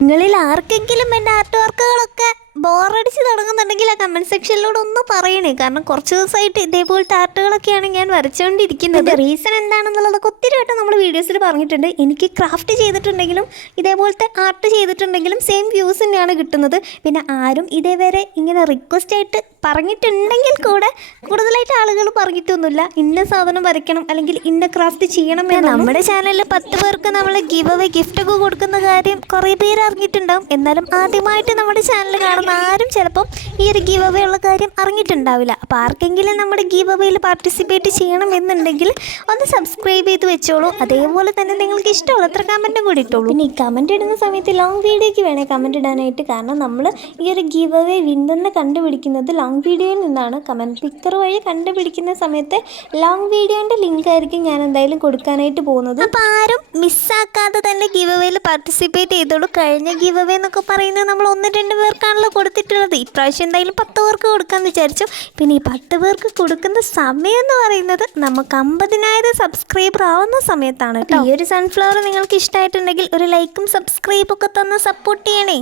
നിങ്ങളിൽ ആർക്കെങ്കിലും എൻ്റെ ആർട്ട് വർക്കുകളൊക്കെ ബോറടിച്ച് തുടങ്ങുന്നുണ്ടെങ്കിൽ ആ കമൻറ്റ് സെക്ഷനിലൂടെ ഒന്ന് പറയണേ. കാരണം കുറച്ച് ദിവസമായിട്ട് ഇതേപോലത്തെ ആർട്ടുകളൊക്കെയാണ് ഞാൻ വരച്ചുകൊണ്ടിരിക്കുന്നത്. റീസൺ എന്താണെന്നുള്ളതൊക്കെ ഒത്തിരി ആയിട്ട് നമ്മൾ വീഡിയോസിൽ പറഞ്ഞിട്ടുണ്ട്. എനിക്ക് ക്രാഫ്റ്റ് ചെയ്തിട്ടുണ്ടെങ്കിലും ഇതേപോലത്തെ ആർട്ട് ചെയ്തിട്ടുണ്ടെങ്കിലും സെയിം വ്യൂസ് തന്നെയാണ് കിട്ടുന്നത്. പിന്നെ ആരും ഇതേവരെ ഇങ്ങനെ റിക്വസ്റ്റ് ആയിട്ട് പറഞ്ഞിട്ടുണ്ടെങ്കിൽ കൂടെ കൂടുതലായിട്ട് ആളുകൾ പറഞ്ഞിട്ടൊന്നുമില്ല ഇന്ന സാധനം വരയ്ക്കണം അല്ലെങ്കിൽ ഇന്ന ക്രാഫ്റ്റ് ചെയ്യണം എന്ന്. നമ്മുടെ ചാനലിൽ 10 പേർക്ക് നമ്മൾ ഗിവ് അവേ ഗിഫ്റ്റൊക്കെ കൊടുക്കുന്ന കാര്യം കുറേ പേര് അറിഞ്ഞിട്ടുണ്ടാവും. എന്നാലും ആദ്യമായിട്ട് നമ്മുടെ ചാനൽ കാണുന്ന ആരും ചിലപ്പം ഈ ഒരു ഗിവ് അവേ ഉള്ള കാര്യം അറിഞ്ഞിട്ടുണ്ടാവില്ല. അപ്പോൾ ആർക്കെങ്കിലും നമ്മുടെ ഗിവ് അവേയിൽ പാർട്ടിസിപ്പേറ്റ് ചെയ്യണം എന്നുണ്ടെങ്കിൽ ഒന്ന് സബ്സ്ക്രൈബ് ചെയ്ത് വെച്ചോളൂ. അതേപോലെ തന്നെ നിങ്ങൾക്ക് ഇഷ്ടമുള്ളത്ര കമൻറ്റും കൂടി ഇട്ടോളൂ. പിന്നെ ഈ കമൻറ്റ് ഇടുന്ന സമയത്ത് ലോങ് വീഡിയോയ്ക്ക് വേണേൽ കമൻറ്റ് ഇടാനായിട്ട്. കാരണം നമ്മൾ ഈ ഒരു ഗിവ് അവേ വിന്നെന്ന് കണ്ടുപിടിക്കുന്നത് ലോങ് വീഡിയോയിൽ നിന്നാണ്. കമൻറ്റ് പിക്കർ വഴി കണ്ടുപിടിക്കുന്ന സമയത്ത് ലോങ് വീഡിയോൻ്റെ ലിങ്ക് ആയിരിക്കും ഞാൻ എന്തായാലും കൊടുക്കാനായിട്ട് പോകുന്നത്. അപ്പോൾ ആരും മിസ്സാക്കാതെ തന്നെ ഗിവ് അവേയിൽ പാർട്ടിസിപ്പേറ്റ് ചെയ്തോളൂ. കഴിഞ്ഞ ഗിവ് അവേ എന്നൊക്കെ പറയുന്നത് നമ്മൾ 1-2 പേർക്കാണല്ലോ കൊടുത്തിട്ടുള്ളത്. ഇപ്രാവശ്യം എന്തായാലും 10 പേർക്ക് കൊടുക്കാമെന്ന് വിചാരിച്ചു. പിന്നെ ഈ 10 പേർക്ക് കൊടുക്കുന്ന സമയം എന്ന് പറയുന്നത് നമുക്ക് 50,000 സബ്സ്ക്രൈബർ ആവുന്ന സമയത്താണ് കേട്ടോ. ഈ ഒരു സൺഫ്ലവർ നിങ്ങൾക്ക് ഇഷ്ടമായിട്ടുണ്ടെങ്കിൽ ഒരു ലൈക്കും സബ്സ്ക്രൈബൊക്കെ തന്ന് സപ്പോർട്ട് ചെയ്യണേ.